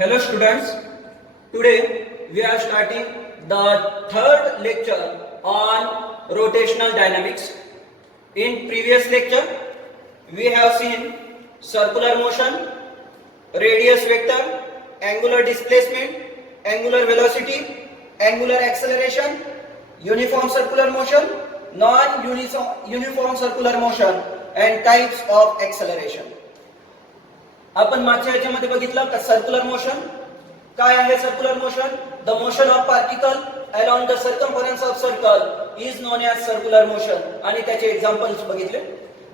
Hello students, today we are starting the third lecture on rotational dynamics. In previous lecture we have seen circular motion, radius vector, angular displacement, angular velocity, angular acceleration, uniform circular motion, non-uniform circular motion and types of acceleration. आपण मागच्या याच्यामध्ये बघितलं का circular motion काय आहे. Circular motion, the motion of particle along the circumference of circle is non as circular motion आणि त्याचे examples बघितले.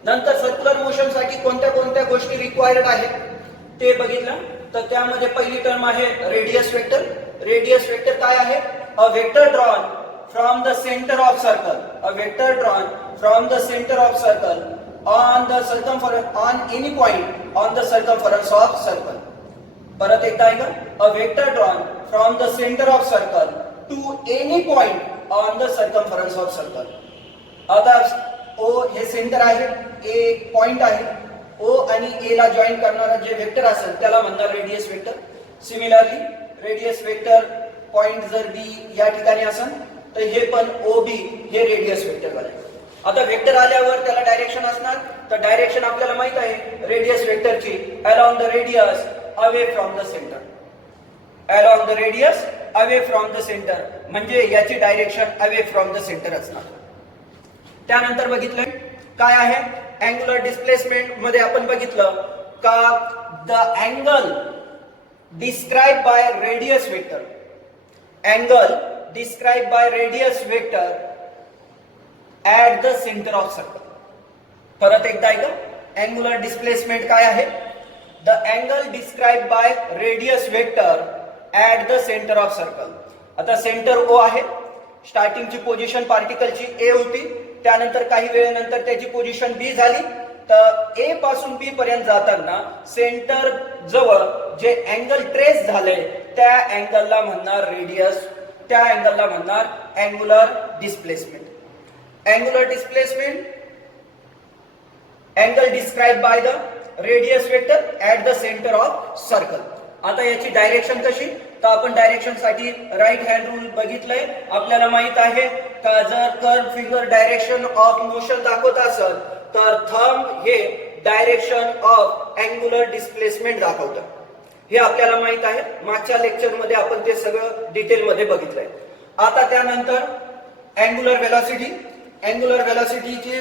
नंतर सर्क्युलर मोशन साठी कोणत्या कोणत्या गोष्टी रिक्वायर्ड आहेत ते बघितलं. तर त्यामध्ये पहिली टर्म आहे रेडियस वेक्टर. रेडियस वेक्टर काय आहे? A vector drawn from the centre of circle. A vector drawn from the centre of circle on the circumference on any point on the circumference of circle. परत एकदा ऐका, a vector drawn from the center of circle to any point on the circumference of circle. आता O हे centre आहे, A point आहे. O आणि A ला join करणारा जे वेक्टर असेल त्याला म्हणणार radius vector. Similarly radius vector point जर B या ठिकाणी असेल तर हे पण OB हे रेडियस वेक्टर बनेल. आता वेक्टर आल्यावर त्याला डायरेक्शन असणार. तर डायरेक्शन आपल्याला माहित आहे रेडियस वेक्टरची along the radius away from the centre. Along the radius away from the centre म्हणजे याची direction away from the centre असणार. त्यानंतर बघितलं काय आहे अँग्युलर डिस्प्लेसमेंट मध्ये आपण बघितलं का the angle describe by radius vector. Angle describe by radius vector at the center of circle. परत एकदा ऐका, angular displacement काय आहे? The angle described by radius vector at the center of circle. आता सेंटर O आहे. स्टार्टिंगची position पार्टिकलची A होती. त्यानंतर काही वेळेनंतर त्याची पोझिशन B झाली. तर A पासून B पर्यंत जाताना सेंटर जवळ जे अँगल ट्रेस झाले त्या अँगलला म्हणणार रेडियस. त्या अँगलला म्हणणार angular displacement. Angular displacement, angle described by the radius vector at the center of circle. आता याची डायरेक्शन कशी? तर आपण डायरेक्शन साठी राईट हँड रूल बघितलंय. आपल्याला माहित आहे का जर curve finger direction of motion दाखवत असेल तर थंब हे डायरेक्शन ऑफ अँग्युलर डिस्प्लेसमेंट दाखवतं. हे आपल्याला माहित आहे. मागच्या लेक्चर मध्ये आपण ते सगळं डिटेल मध्ये बघितलंय. आता त्यानंतर अँग्युलर वेलॉसिटी. Angular velocity ची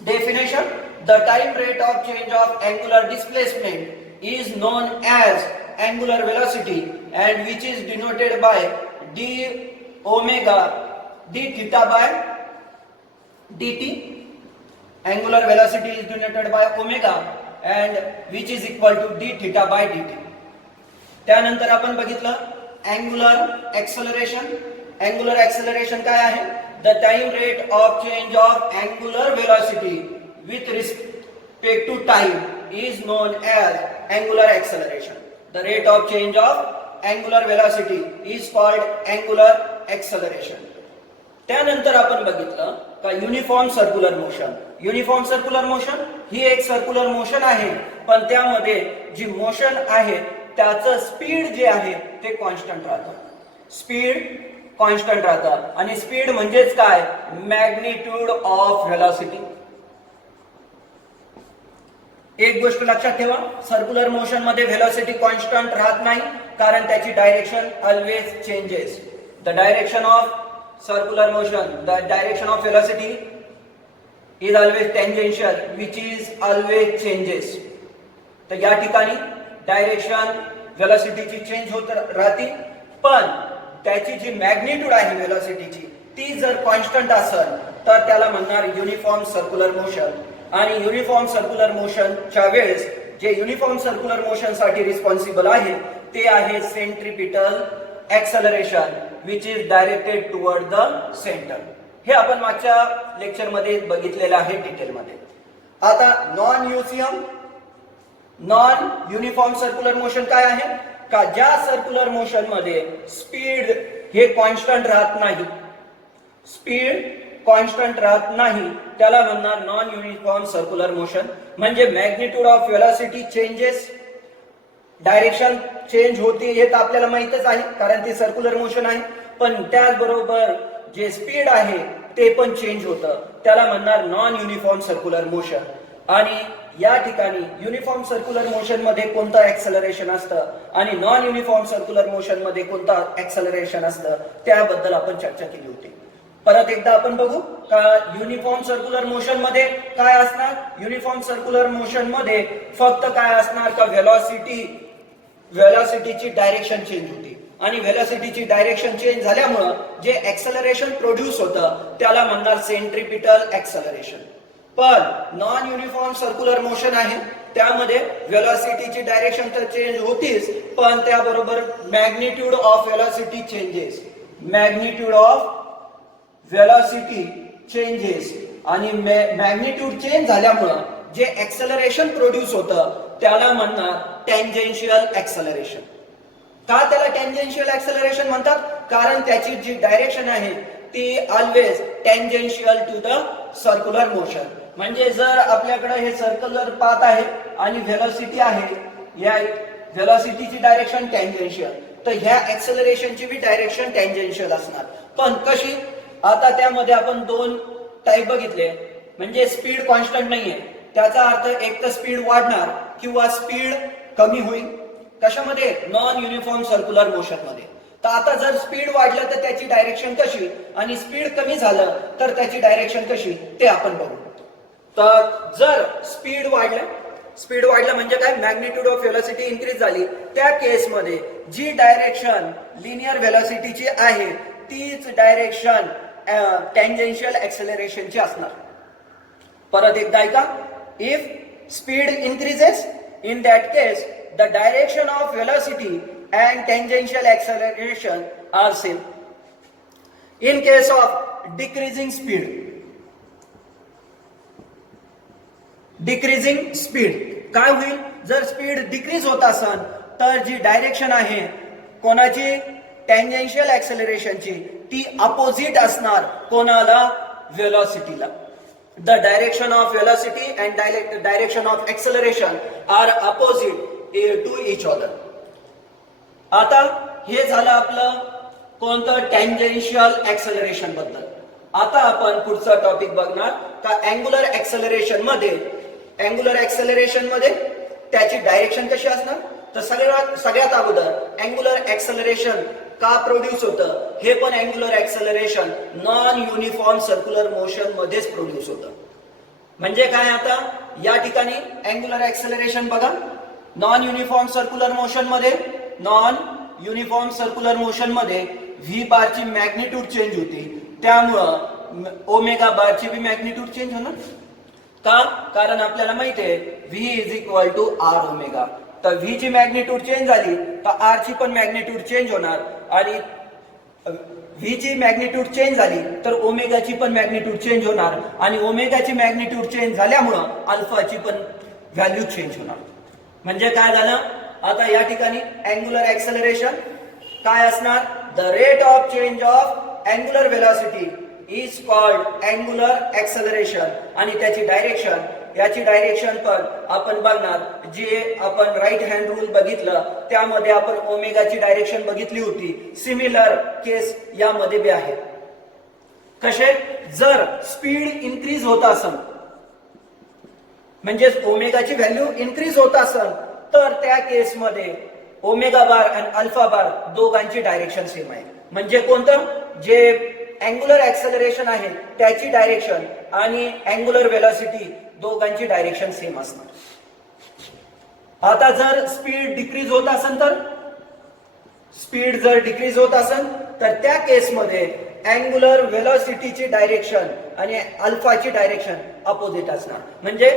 definition, the time rate of change of angular displacement is known as angular velocity and which is denoted by d omega d theta by dt. Angular velocity is denoted by omega and which is equal to d theta by dt. त्यानंतर आपण बघितलं angular acceleration. Angular acceleration काय आहे? The time rate of change of angular velocity with respect to time is known as angular acceleration. The rate of change of angular velocity is called angular acceleration. त्यानंतर आपण बघितलं का uniform circular motion. Uniform circular motion ही एक circular motion आहे पण त्यामध्ये जी motion आहे त्याचं स्पीड जे आहे ते कॉन्स्टंट राहतं. स्पीड कॉन्स्टंट राहतं आणि स्पीड म्हणजेच काय? Magnitude of velocity. एक गोष्ट लक्षात ठेवा, सर्क्युलर मोशन मध्ये व्हेलॉसिटी कॉन्स्टंट राहत नाही कारण त्याची direction always changes. The direction of circular motion, the direction of velocity is always tangential which is always changes. तर या ठिकाणी डायरेक्शन व्हेलॉसिटीची चेंज होत राहते पण त्याची जी मॅग्निट्यूड आहे व्हेलॉसिटीची ती जर कॉन्स्टंट असेल तर त्याला म्हणणार युनिफॉर्म सर्क्युलर मोशन. आणि युनिफॉर्म सर्क्युलर मोशनच्या वेळेस जे युनिफॉर्म सर्क्युलर मोशन साठी रिस्पॉन्सिबल आहे ते आहे centripetal acceleration which is directed toward the centre. हे आपण मागच्या लेक्चर मध्ये बघितलेलं आहे डिटेल मध्ये. आता नॉन युनिफॉर्म सर्क्युलर मोशन काय आहे? का ज्या सर्क्युलर मोशन मध्ये स्पीड हे कॉन्स्टंट राहत नाही, स्पीड कॉन्स्टंट राहत नाही त्याला म्हणणार नॉन युनिफॉर्म सर्क्युलर मोशन. म्हणजे magnitude of velocity changes direction change होते हे तर आपल्याला माहितच आहे, कारण ती सर्क्युलर मोशन आहे. पण त्याचबरोबर जे स्पीड आहे ते पण चेंज होतं, त्याला म्हणणार नॉन युनिफॉर्म सर्क्युलर मोशन. आणि या ठिकाणी युनिफॉर्म सर्क्युलर मोशन मध्ये कोणतं ऍक्सेलरेशन असतं आणि नॉन युनिफॉर्म सर्क्युलर मोशन मध्ये कोणतं ऍक्सेलरेशन असतं त्याबद्दल आपण चर्चा केली होती. परत एकदा आपण बघू का युनिफॉर्म सर्क्युलर मोशन मध्ये काय असणार. युनिफॉर्म सर्क्युलर मोशन मध्ये फक्त काय असणार का व्हेलॉसिटीची डायरेक्शन चेंज होती आणि व्हेलॉसिटीची डायरेक्शन चेंज झाल्यामुळं जे ऍक्सेलरेशन प्रोड्यूस होतं त्याला म्हणणार सेंट्रिपिटल ऍक्सेलरेशन. पण नॉन युनिफॉर्म सर्क्युलर मोशन आहे त्यामध्ये व्हेलॉसिटीची डायरेक्शन तर चेंज होतीच, पण त्याबरोबर magnitude of velocity changes. Magnitude of velocity changes आणि मॅग्निट्यूड चेंज झाल्यामुळं जे ऍक्सेलरेशन प्रोड्यूस होतं त्याला म्हणणार टँजेन्शियल ऍक्सेलरेशन. का त्याला टँजेन्शियल ऍक्सेलरेशन म्हणतात? कारण त्याची जी डायरेक्शन आहे ती always tangential to the circular motion. म्हणजे जर आपल्याकडे हे सर्क्युलर पाथ आहे आणि व्हेलॉसिटी आहे, या व्हेलॉसिटीची डायरेक्शन टँजेन्शियल, तर ह्या ऍक्सेलरेशनची बी डायरेक्शन टँजेन्शियल असणार. पण कशी? आता त्यामध्ये आपण दोन टाईप बघितले. म्हणजे स्पीड कॉन्स्टंट नाहीये, त्याचा अर्थ एक तर स्पीड वाढणार किंवा स्पीड कमी होईल. कशामध्ये? नॉन युनिफॉर्म सर्क्युलर मोशन मध्ये. तर आता जर स्पीड वाढलं तर त्याची डायरेक्शन कशी आणि स्पीड कमी झालं तर त्याची डायरेक्शन कशी ते आपण बघू. तर जर स्पीड वाढलं म्हणजे काय? मॅग्निट्यूड ऑफ व्हेलॉसिटी इन्क्रीज झाली, त्या केसमध्ये जी डायरेक्शन लिनियर व्हेलॉसिटीची आहे तीच डायरेक्शन टँजेन्शियल ऍक्सेलरेशनची असणार. परत एकदा ऐका. If speed increases in that case the direction of velocity and tangential acceleration are same. In case of decreasing speed काय होईल? जर स्पीड डिक्रीज होत असेल तर जी डायरेक्शन आहे कोणाची? टँजेन्शियल ऍक्सेलरेशनची, ती अपोजिट असणार कोणाला? व्हेलॉसिटीला. The direction of velocity and direction of acceleration are opposite to each other. आता हे झालं आपलं कोणतं? टँजेन्शियल ऍक्सेलरेशन बद्दल. आता आपण पुढचा टॉपिक बघणार का अँग्युलर ऍक्सेलरेशन मध्ये त्याची डायरेक्शन कशी असणार. तर सगळ्यात अगोदर अँग्युलर ऍक्सेलरेशन का प्रोड्यूस होतं? हे पण angular acceleration non uniform circular motion मध्येच प्रोड्यूस होतं. म्हणजे काय? आता या ठिकाणी अँग्युलर ऍक्सेलरेशन बघा. नॉन युनिफॉर्म सर्क्युलर मोशन मध्ये व्ही बारची मॅग्निट्यूड चेंज होती, त्यामुळं ओमेगा बारची बी मॅग्निट्यूड चेंज होणार. का? कारण आपल्याला माहिती आहे v is equal to r omega. तर व्ही ची मॅग्निट्यूड चेंज झाली तर आर ची पण मॅग्निट्यूड चेंज होणार आणि व्ही ची मॅग्निट्यूड चेंज झाली तर ओमेगाची पण मॅग्निट्यूड चेंज होणार आणि ओमेगाची मॅग्निट्यूड चेंज झाल्यामुळं अल्फाची पण व्हॅल्यू चेंज होणार. म्हणजे काय झालं? आता या ठिकाणी अँग्युलर ऍक्सेलरेशन काय असणार? The rate of change of angular velocity is called angular acceleration. आणि त्याची डायरेक्शन, याची डायरेक्शन पण आपण बघणार. जे आपण राईट हँड रूल बघितलं त्यामध्ये आपण ओमेगाची डायरेक्शन बघितली होती. सिमिलर केस यामध्ये बी आहे. कसे? जर स्पीड इन्क्रीज होत असेल म्हणजे ओमेगाची व्हॅल्यू इन्क्रीज होत असेल तर त्या केसमध्ये ओमेगा बार आणि अल्फा बार दोघांची डायरेक्शन सेम आहे. म्हणजे कोणतं? जे अँग्युलर ऍक्सेलरेशन आहे त्याची डायरेक्शन आणि अँग्युलर व्हेलॉसिटी दोघांची डायरेक्शन सेम असणार. आता जर स्पीड डिक्रीज होत असेल तर त्या केसमध्ये अँग्युलर व्हेलॉसिटीची डायरेक्शन आणि अल्फाची डायरेक्शन अपोजिट असणार. म्हणजे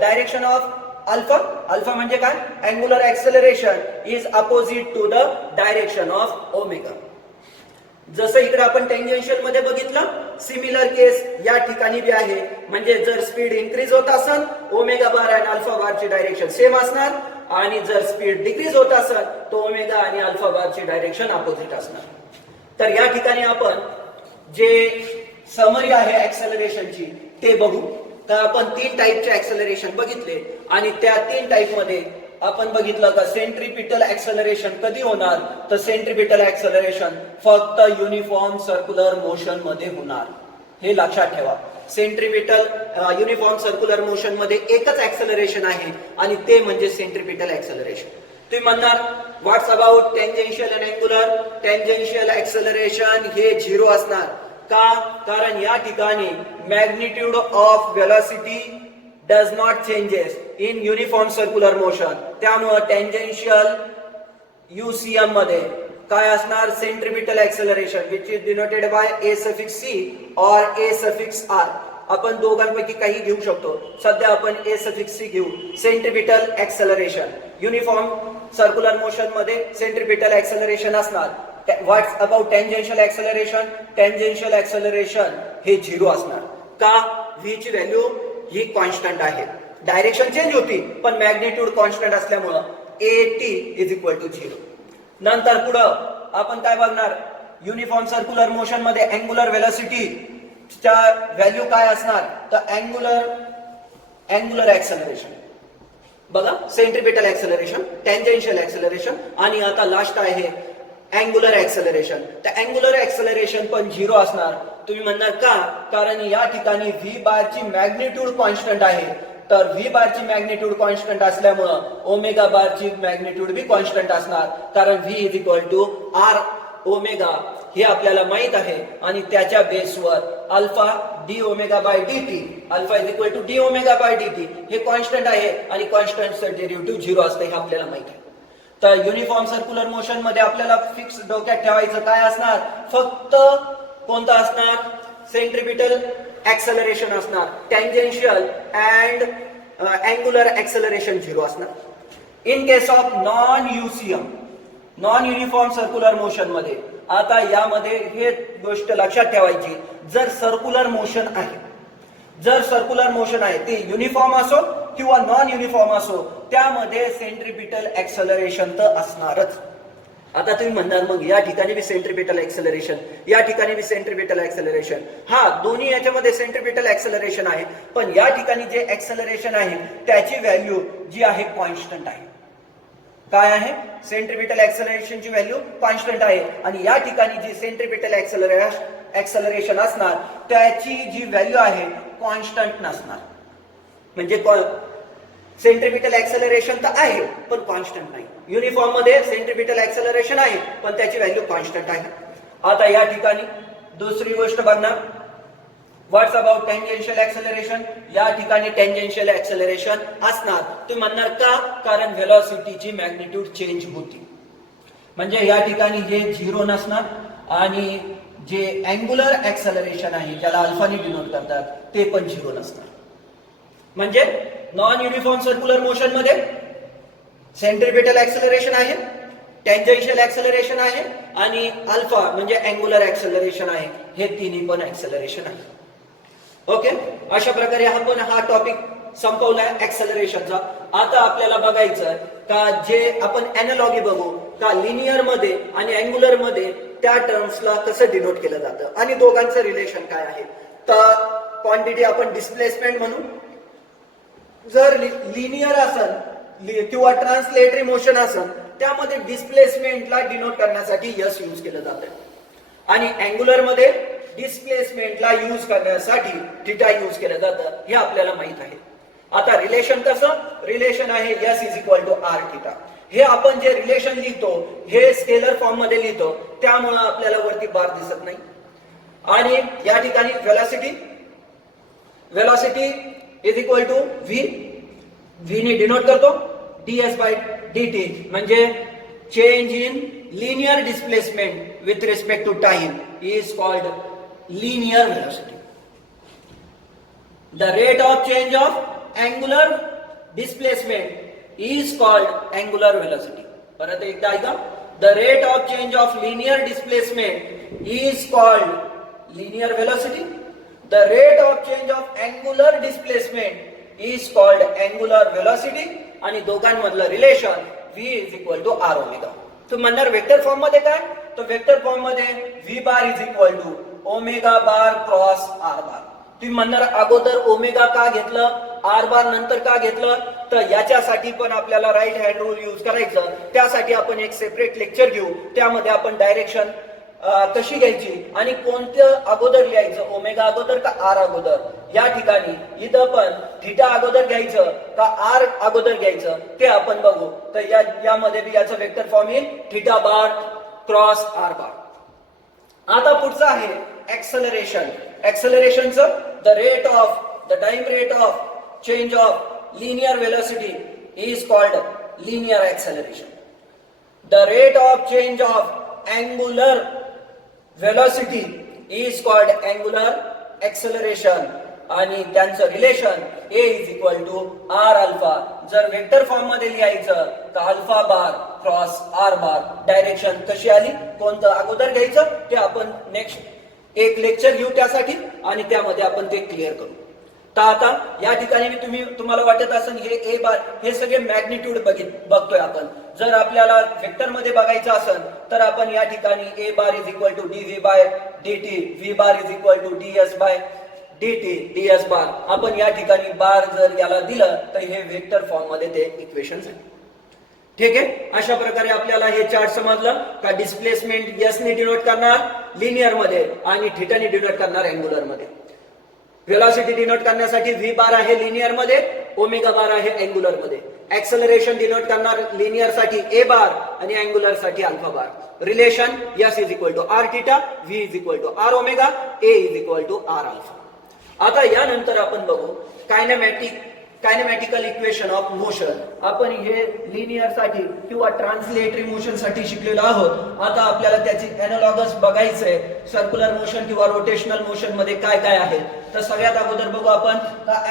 डायरेक्शन ऑफ अल्फा म्हणजे काय? Angular acceleration is opposite to the direction of omega. जसं इकडे आपण टँजेन्शियल मध्ये बघितलं, सिमिलर केस या ठिकाणी बी आहे. म्हणजे जर स्पीड इन्क्रीज होत असेल ओमेगा बार आणि अल्फा बारची डायरेक्शन सेम असणार आणि जर स्पीड डिक्रीज होत असेल तर ओमेगा आणि अल्फा बारची डायरेक्शन अपोजिट असणार. तर या ठिकाणी आपण जे समरी आहे ऍक्सेलरेशनची ते बघू. तर आपण 3 टाईपचे ऍक्सेलरेशन बघितले आणि त्या 3 टाईप मध्ये आपण बघितलं का सेंट्रिपिटल ऍक्सलरेशन कधी होणार, तर सेंट्रिपिटल ऍक्सलरेशन फक्त युनिफॉर्म सर्क्युलर मोशन मध्ये होणार, हे लक्षात ठेवा. सेंट्रिपिटल युनिफॉर्म सर्क्युलर मोशन मध्ये एकच ऍक्सलरेशन आहे आणि ते म्हणजे सेंट्रिपिटल ऍक्सलरेशन. तुम्ही म्हणणार what's about tangential and angular. Tangential acceleration हे 0 असणार. का? कारण या ठिकाणी magnitude of velocity does not changes in uniform circular motion. त्यामुळे टेंजेन्शियल UCM मध्ये काय असणार, centripetal acceleration which is denoted by A(C) और A(R). आपण दोघांपैकी काही घेऊ शकतो. सध्या आपण A(C) घेऊ. Centripetal acceleration uniform circular motion मध्ये सेंट्रिपिटल ऍक्सलरेशन असणार. What's about tangential acceleration. Tangential acceleration हे 0 असणार. का? v ची व्हॅल्यू ही कॉन्स्टंट आहे. डायरेक्शन चेंज होती पण मॅग्निट्यूड कॉन्स्टंट असल्यामुळे AT = 0. नंतर पुढं आपण काय बघणार, युनिफॉर्म सर्क्युलर मोशन मध्ये अँग्युलर व्हेलॉसिटी च्या व्हॅल्यू काय असणार, तर अँग्युलर ऍक्सलरेशन. बघा, सेंट्रिपिटल ऍक्सलरेशन, टेंजेन्शियल ऍक्सलरेशन आणि आता लास्ट आहे अँग्युलर ऍक्सलरेशन. तर अँग्युलर ऍक्सलरेशन पण 0 असणार. तुम्ही म्हणणार का? कारण या ठिकाणी v बार ची मॅग्निट्यूड कॉन्स्टंट आहे. तर v बार ची मॅग्निट्यूड कॉन्स्टंट असल्यामुळे ओमेगा बार ची मॅग्निट्यूड बी कॉन्स्टंट असणार. कारण v = r ओमेगा हे आपल्याला माहित आहे आणि त्याच्या बेसवर alpha d omega by dt, alpha d omega by dt हे कॉन्स्टंट आहे आणि कॉन्स्टंटचं डेरिव्हेटिव्ह 0 असतं हे आपल्याला माहित आहे. तर युनिफॉर्म सर्क्युलर मोशन मध्ये आपल्याला फिक्स डोक्यात ठेवायचं काय असणार, फक्त कोणतं असणार, सेंट्रिपिटल ऍक्सलरेशन असणार. टेंजेन्शियल अँड अँग्युलर ऍक्सलरेशन 0 असणार. In case of non UCM, non uniform circular motion मध्ये, आता यामध्ये हे गोष्ट लक्षात ठेवायची, जर सर्क्युलर मोशन आहे, जर सर्क्युलर मोशन आहे ते युनिफॉर्म असो किंवा नॉन युनिफॉर्म असो, त्यामध्ये सेंट्रिपिटल ऍक्सलरेशन तर असणारच. आता तुम्ही म्हणणार मग या ठिकाणी बी सेंट्रिपिटल ऍक्सलरेशन, या ठिकाणी बी सेंट्रिपिटल ऍक्सलरेशन. हा, दोन्ही याच्यामध्ये सेंट्रिपिटल ऍक्सलरेशन आहे, पण या ठिकाणी जे ऍक्सलरेशन आहे त्याची व्हॅल्यू जी आहे कॉन्स्टंट आहे. काय आहे? सेंट्रिपिटल ऍक्सलरेशनची व्हॅल्यू कॉन्स्टंट आहे आणि या ठिकाणी जी सेंट्रिपिटल ऍक्सलरेशन असणार त्याची जी व्हॅल्यू आहे कॉन्स्टंट नसणार. म्हणजे सेंट्रिपिटल ऍक्सलरेशन तर आहे पण कॉन्स्टंट नाही. युनिफॉर्म मध्ये सेंट्रिपिटल ऍक्सलरेशन आहे पण त्याची व्हॅल्यू कॉन्स्टंट आहे. आता या ठिकाणी दुसरी गोष्ट बघणार, व्हॉट्स अबाउट टेंजेन्शियल ऍक्सलरेशन. या ठिकाणी टेंजेन्शियल ऍक्सलरेशन असणार. तुम्ही म्हणणार का? कारण व्हेलॉसिटीची मॅग्निट्यूड चेंज होती. म्हणजे या ठिकाणी हे 0 नसणार आणि जे अँग्युलर ऍक्सलरेशन आहे ज्याला अल्फाने डिनोट करतात ते पण 0 नसणार. म्हणजे नॉन युनिफॉर्म सर्क्युलर मोशन मध्ये सेंट्रिपिटल ऍक्सलरेशन आहे, टेंजेन्शियल ऍक्सलरेशन आहे आणि अल्फा म्हणजे अँग्युलर ऍक्सलरेशन आहे. हे तिन्ही पण ऍक्सलरेशन आहे. ओके, अशा प्रकारे आपण हा टॉपिक संपवलाय ऍक्सलरेशनचा. आता आपल्याला बघायचं का जे आपण एनालॉगी बघू का लिनियर मध्ये आणि अँग्युलर मध्ये त्या टर्म्सला कसं डिनोट केलं जातं आणि दोघांचं रिलेशन काय आहे. तर क्वांटिटी आपण डिस्प्लेसमेंट म्हणू. जर लिनियर असेल किंवा ट्रान्सलेटरी मोशन असेल त्यामध्ये डिस्प्लेसमेंटला डिनोट करण्यासाठी यस यूज केलं जातं आणि अँग्युलर मध्ये डिस्प्लेसमेंटला यूज करण्यासाठी थिटा यूज केलं जातं हे आपल्याला माहित आहे. आता रिलेशन कसं, रिलेशन आहे S = r थिटा. हे आपण जे रिलेशन लिहितो हे स्केलर फॉर्म मध्ये लिहितो त्यामुळे आपल्याला वरती बार दिसत नाही. आणि या ठिकाणी वेलोसिटी = v ने डिनोट करतो ds/dt म्हणजे change in linear displacement with respect to time is called linear velocity. The rate of change of angular displacement is called angular velocity. परत एकदा ऐका, the rate of change of linear displacement is called linear velocity. The rate of change of angular displacement is called angular velocity. आणि दोघांमधलं relation v = r omega. तुम्ही म्हणणार vector form मध्ये काय, तर vector form मध्ये v बार = omega बार cross r बार. तुम्ही म्हणणार अगोदर ओमेगा का घेतलं, आर बार नंतर का घेतलं तर याच्यासाठी पण आपल्याला राईट हँड रूल यूज करायचं. त्यासाठी आपण एक सेपरेट लेक्चर घेऊ. त्यामध्ये आपण डायरेक्शन कशी घ्यायची आणि कोणतं अगोदर लिहायचं, ओमेगा अगोदर का आर अगोदर. या ठिकाणी इथं पण थिटा अगोदर घ्यायचं का आर अगोदर घ्यायचं ते आपण बघू. तर यामध्ये बी याचं वेक्टर फॉर्म येईल थिटा बार क्रॉस आर बार. आता पुढचं आहे acceleration. एक्सेलरेशनचं the time rate of change of linear velocity is called linear acceleration. The rate of change of angular velocity is called angular acceleration. आणि त्यांचं relation a is equal to r alpha. जर vector form मध्ये लिहायचं तर alpha bar cross r bar. Direction कशी आली, कोणतं अगोदर घ्यायचं ते आपण नेक्स्ट एक लेक्चर घेऊ त्यासाठी आणि त्यामध्ये आपण ते क्लिअर करू. तर आता या ठिकाणी तुम्हाला वाटत असेल हे ए बार हे सगळे मॅग्निट्यूड बघतोय आपण. जर आपल्याला वेक्टर मध्ये बघायचं असेल तर आपण या ठिकाणी a bar is equal to d v by d t, v bar is equal to d s by d t, d s bar. आपण या ठिकाणी बार जर याला दिलं तर हे वेक्टर फॉर्म मध्ये ते इक्वेशन्स आहे. ठीक आहे. अशा प्रकारे आपल्याला हे चार्ट समजलं का डिस्प्लेसमेंट एस ने डिनोट करणार लिनियर मध्ये आणि थीटा ने डिनोट करणार अँगुलर मध्ये. व्हेलॉसिटी डिनोट करण्यासाठी व्ही बार आहे लिनियर मध्ये, ओमेगा बार आहे अँगुलर मध्ये. एक्सेलरेशन डिनोट करणार लिनियर साठी ए बार आणि अँगुलर साठी alpha bar. Relation s is equal to r theta, v is equal to r omega, a is equal to r alpha. आता यानंतर आपण बघू कायनेमॅटिकल इक्वेशन ऑफ मोशन. आपण हे लिनियर साठी किंवा ट्रान्सलेटरी मोशन साठी शिकलेलो आहोत. आता आपल्याला त्याची एनालॉगस बघायचंय सर्क्युलर मोशन किंवा रोटेशनल मोशन मध्ये काय काय आहे. तर सगळ्यात अगोदर बघू आपण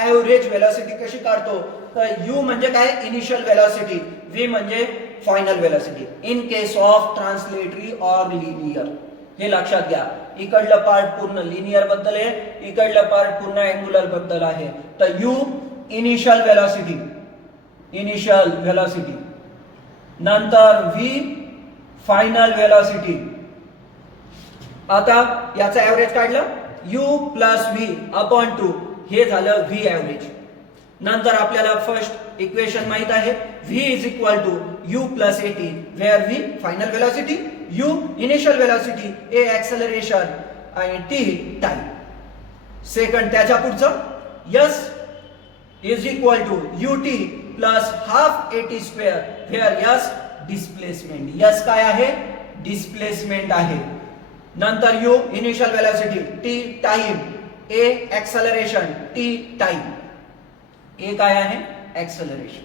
ऍव्हरेज व्हेलॉसिटी कशी काढतो. तर यू म्हणजे काय, इनिशियल व्हेलॉसिटी, व्ही म्हणजे final velocity in case of translatory or linear. हे लक्षात घ्या. इकडलं पार्ट पूर्ण लिनियर बद्दल आहे, इकडलं पार्ट पूर्ण अँगुलर बद्दल आहे. तर यू इनिशियल व्हेलॉसिटी, नंतर व्ही फायनल व्हेलॉसिटी. आता याचा ऍव्हरेज काढलं यू प्लस व्ही अपॉन 2 हे झालं व्ही ऍव्हरेज. नंतर आपल्याला फर्स्ट इक्वेशन माहित आहे v is equal to u plus a t where v final velocity, u initial velocity, a acceleration आणि टी टाइम. सेकंड त्याच्या पुढचं s is equal to ut plus half at square where s displacement. s काय आहे, displacement आहे. नंतर u initial velocity, t time, a acceleration, t time. a काय आहे, acceleration.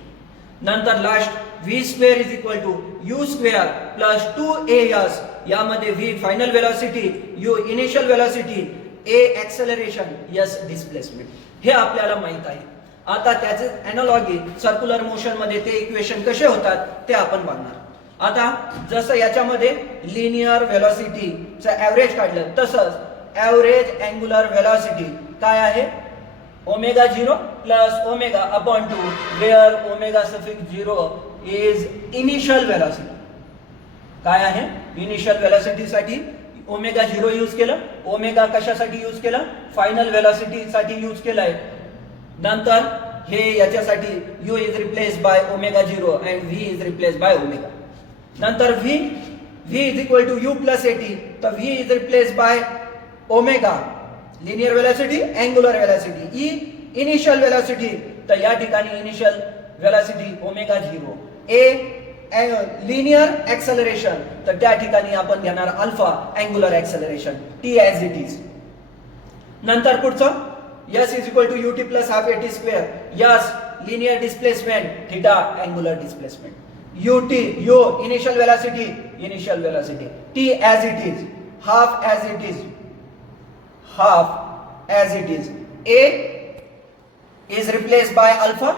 नंतर last v square is equal to u square plus 2as. यामध्ये v final velocity, u initial velocity, a acceleration, s displacement. हे आपल्याला माहित आहे. आता त्याचे एनालॉगी सर्क्युलर मोशन मध्ये ते इक्वेशन कसे होतात ते आपण बघणार. आता जसं याच्यामध्ये लिनियर व्हेलॉसिटीचं ऍव्हरेज काढलं तसंच ऍव्हरेज अँगुलर व्हेलॉसिटी काय आहे, omega 0 plus omega upon 2 where omega suffix 0 is initial velocity. काय आहे, इनिशियल व्हेलॉसिटी साठी ओमेगा 0 यूज केलं. ओमेगा कशासाठी यूज केलं, फायनल व्हेलॉसिटी साठी यूज केलाय. नंतर हे याच्यासाठी u is replace by omega 0 and v is replace by omega. नंतर v is equal to u plus 80. तर v is replace by omega linear velocity, angular velocity, e initial velocity. तर या ठिकाणी initial velocity omega 0, a linear acceleration. तर त्या ठिकाणी आपण घेणार alpha angular acceleration, t as it is. नंतर पुढचं s is equal to ut plus half at square. s linear displacement, theta angular displacement. ut u initial velocity, t as it is, half as it is, a is replaced by alpha,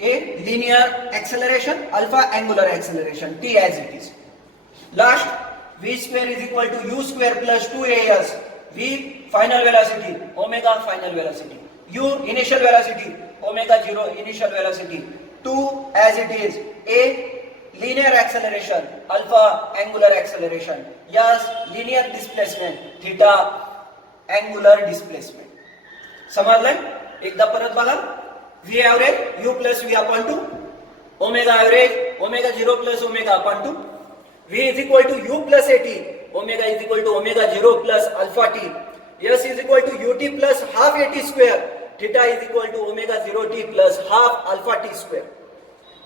a linear acceleration, alpha angular acceleration, t as it is. Last v square is equal to u square plus 2as. v final velocity, omega final velocity, u initial velocity, omega 0 initial velocity, 2 as it is, a linear acceleration, alpha angular acceleration, s linear displacement, theta angular displacement. समजलंय? एकदा परत बघा. V average U plus V upon 2, omega average omega 0 plus omega upon 2, V is equal to U plus AT, omega is equal to omega 0 plus alpha t, S is equal to ut plus half AT square, theta is equal to omega 0 t plus half alpha t square.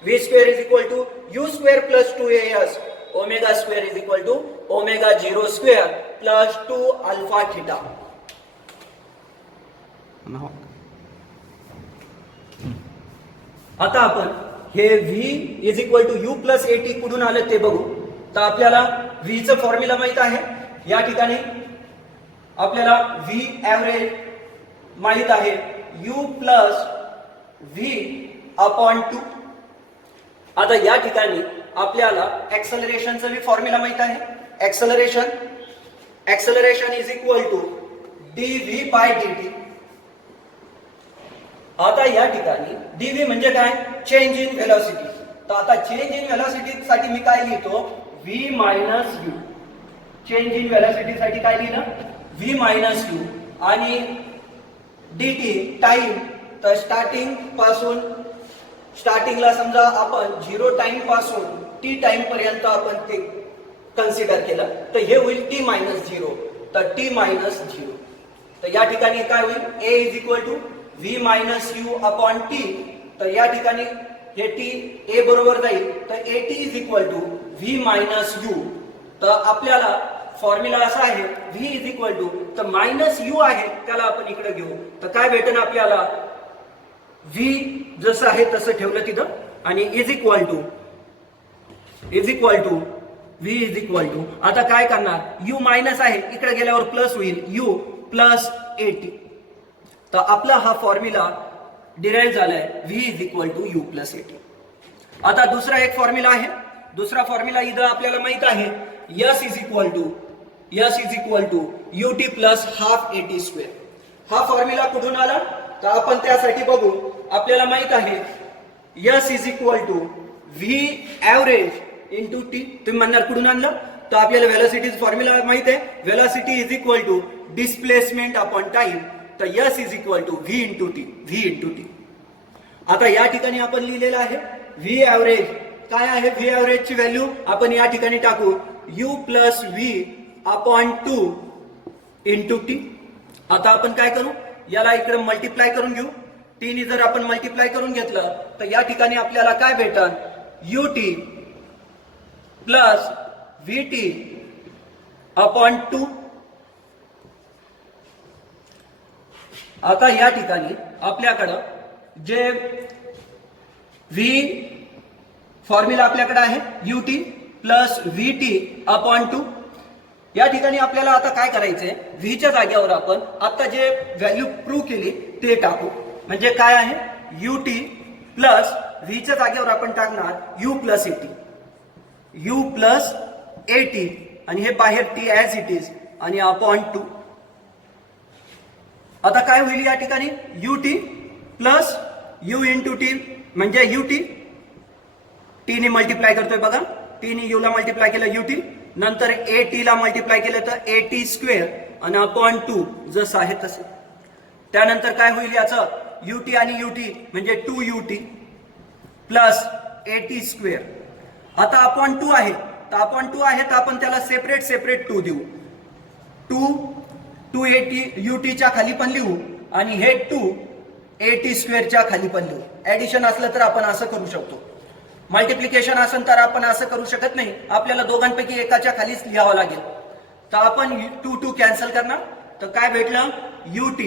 V square is equal to U square plus 2as, omega square is equal to omega 0 square plus 2 alpha theta. आता आपण हे V is equal to U plus AT कुठून आलं ते बघू. तर आपल्याला V चं फॉर्म्युला माहित आहे. या ठिकाणी आपल्याला V ॲव्हरेज माहित आहे U प्लस V अपॉन 2. आता या ठिकाणी आपल्याला ऍक्सलरेशनचं बी फॉर्म्युला माहित आहे. Acceleration is equal to dv by dt. आता या ठिकाणी dv म्हणजे काय, चेंज इन व्हेलॉसिटी. तर आता चेंज इन व्हेलॉसिटी साठी मी काय लिहितो, v minus u. Change in velocity साठी काय लिहिलं, v मायनस u. आणि dt टाइम, तर स्टार्टिंगला समजा आपण 0 टाइम पासून t टाइम पर्यंत आपण ते कन्सिडर केलं, तर हे होईल t मायनस 0. तर t मायनस 0. तर या ठिकाणी काय होईल, a is equal to v minus u upon t. तर या ठिकाणी हे t a बरोबर जाईल, तर at is equal to v minus u. तर आपल्याला फॉर्म्युला असा आहे, v इज इक्वल टू, तर मायनस u आहे त्याला आपण इकडे घेऊ. तर काय भेटेल आपल्याला, v जसं आहे तसं ठेवलं तिथं, आणि is equal to v is equal to, आता काय करणार, u मायनस आहे इकडे गेल्यावर प्लस होईल, u प्लस at. तर आपला हा फॉर्म्युला डिराइव्ह झालाय, v is equal to u plus at. आता दुसरा एक फॉर्म्युला आहे. दुसरा फॉर्म्युला इथं आपल्याला माहित आहे, s is equal to ut plus half at square. हा फॉर्म्युला कुठून आला, तर आपण त्यासाठी बघू. आपल्याला माहित आहे s is equal to v average into t. तुम्ही म्हणणार कुठून आणलं, तर आपल्याला व्हेलॉसिटीचा फॉर्म्युला माहित आहे, velocity is equal to displacement upon time. तर s is equal to v into t. आता या ठिकाणी आपण लिहिलेलं आहे v ॲव्हरेज. काय आहे v ॲव्हरेजची व्हॅल्यू, आपण या ठिकाणी टाकू u plus v upon 2 into t. आता आपण काय करू, याला इकडे मल्टिप्लाय करून घेऊ. t ने जर आपण मल्टिप्लाय करून घेतलं, तर या ठिकाणी आपल्याला काय भेटल, ut प्लस vt अपॉन 2. आता या ठिकाणी आपल्याकडं जे v फॉर्म्युला आपल्याकडे आहे, ut प्लस vt अपॉन 2. या ठिकाणी आपल्याला आता काय करायचंय, v च्या जागेवर आपण आता जे व्हॅल्यू प्रूव्ह केली ते टाकू. म्हणजे काय आहे, ut प्लस v च्या जागेवर आपण टाकणार u प्लस at, आणि हे बाहेर t ऍज इट इज, आणि अपॉन 2. आता काय होईल या ठिकाणी, ut plus u into t, म्हणजे ut t ने मल्टिप्लाय करतोय बघा, t ने u ला मल्टिप्लाय केलं ut, नंतर at ला मल्टिप्लाय केलं तर at स्क्वेअर, आणि अपॉन 2 जसं आहे तसं. त्यानंतर काय होईल याचं, ut आणि ut म्हणजे 2ut प्लस at स्क्वेअर. आता अपॉन 2 आहे, तर आपण त्याला सेपरेट 2 देऊ. 2 ut च्या खाली पण लिहू, आणि हे 2 at स्क्वेअरच्या खाली पण लिहू. ऍडिशन असलं तर आपण असं करू शकतो, मल्टिप्लिकेशन असेल तर आपण असं करू शकत नाही, आपल्याला दोघांपैकी एकाच्या खालीच लिहावं लागेल. तर आपण 2 कॅन्सल करणार, तर काय भेटलं, ut.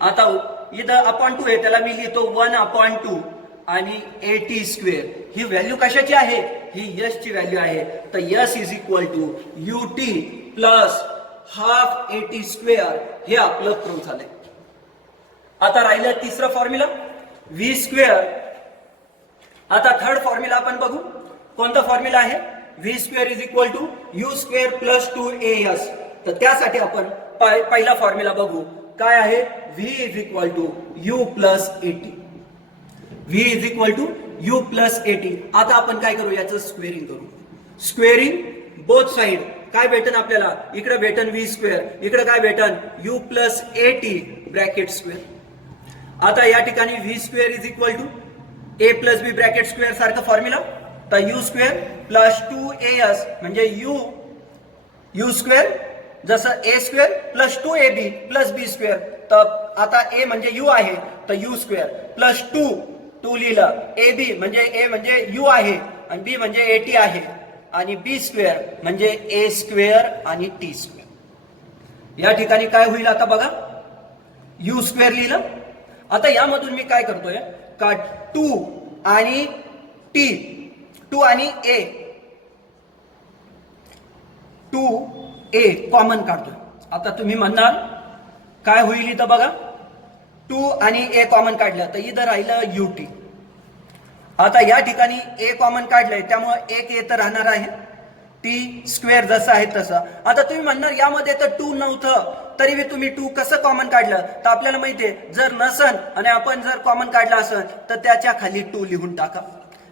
आता इथं अपॉन 2 आहे, त्याला मी लिहितो 1 अपॉन 2 आणि at स्क्वेअर. ही व्हॅल्यू कशाची आहे, ही s ची व्हॅल्यू आहे. तर s is equal to ut plus half at square. हे आपलं प्रूव्ह झालंय. आता राहिलं तिसरं फॉर्म्युला, v स्क्वेअर. आता थर्ड फॉर्म्युला आपण बघू. कोणता फॉर्म्युला आहे, v square is equal to u square plus 2as. तर त्यासाठी आपण पहिला फॉर्म्युला बघू. काय आहे, v is equal to u plus at. v is equal to u plus at. आता आपण काय करू, याचं स्क्वेअरिंग करू. Squaring both side. काय भेटन आपल्याला, इकडे भेटन v स्क्वेअर, इकडे काय भेटन u plus at bracket square. आता या ठिकाणी V square is equal to A plus B bracket square सारखं फॉर्म्युला, तर यू स्क्वेअर प्लस 2as म्हणजे यू स्क्वेअर जसं A square plus 2ab plus B square, तर आता ए म्हणजे यू आहे तर यू स्क्वेअर प्लस 2 लिहिलं, ए बी म्हणजे ए म्हणजे यू आहे आणि बी म्हणजे एटी आहे आणि बी स्क्वेअर म्हणजे ए स्क्वेअर आणि टी स्क्वेअर. या ठिकाणी काय होईल आता बघा, यू स्क्वेअर लिहिलं. आता यामधून मी काय करतोय का 2 आणि टी, 2 आणि ए, 2a कॉमन काढतोय. आता तुम्ही म्हणणार काय होईल इथं बघा, 2 आणि a कॉमन काढलं तर इथं राहिलं ut. आता या ठिकाणी a कॉमन काढलंय त्यामुळे एक a तर राहणार आहे, टी स्क्वेअर जसं आहे तसं. आता तुम्ही म्हणणार यामध्ये तर 2 नव्हतं तरी बी तुम्ही 2 कसं कॉमन काढलं, तर आपल्याला माहितीये जर नसन आणि आपण जर कॉमन काढलं असेल तर त्याच्या खाली 2 लिहून टाका.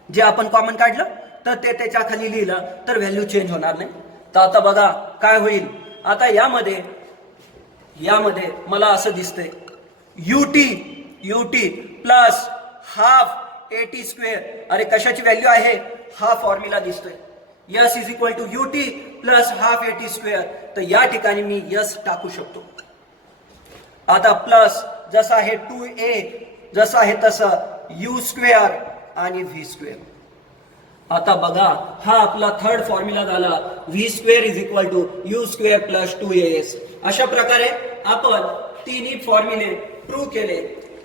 जे आपण कॉमन काढलं तर ते त्याच्या खाली लिहिलं तर व्हॅल्यू चेंज होणार नाही. तर आता बघा काय होईल, आता यामध्ये मला असं दिसतंय ut plus half AT square. अरे कशाची व्हॅल्यू आहे, हा फॉर्म्युला दिसतोय S is equal to ut plus half AT square. तर या ठिकाणी मी यस टाकू शकतो. आता प्लस जसं आहे 2a जसं आहे तसं यू स्क्वेअर आणि व्ही स्क्वेअर. आता बघा हा आपला थर्ड फॉर्म्युला झाला, V square is equal to U square plus 2as. अशा प्रकारे आपण तिन्ही फॉर्म्युले प्रूव्ह केले.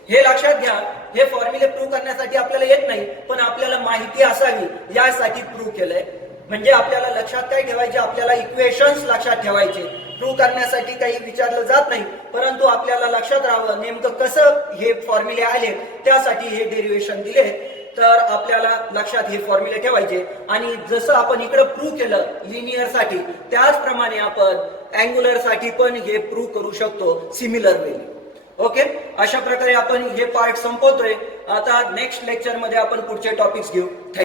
हे लक्षात घ्या, हे फॉर्म्युले प्रूव्ह करण्यासाठी आपल्याला येत नाही पण आपल्याला माहिती असावी यासाठी प्रूव्ह केलंय. म्हणजे आपल्याला लक्षात काय ठेवायचे, आपल्याला इक्वेशन्स लक्षात ठेवायचे. प्रूव्ह करण्यासाठी काही विचारलं जात नाही परंतु आपल्याला लक्षात राहावं नेमकं कसं हे फॉर्म्युले आले, त्यासाठी हे डेरिव्हेशन दिले. तर आपल्याला लक्षात हे फॉर्म्युले ठेवायचे आणि जसं आपण इकडे प्रूव्ह केलं लिनियर साठी त्याचप्रमाणे आपण अँग्युलर साठी पण हे प्रूव्ह करू शकतो सिमिलर वे. ओके, अशा प्रकारे आपण हे पार्ट संपवतोय. आता नेक्स्ट लेक्चर मध्ये आपण पुढचे टॉपिक्स घेऊ.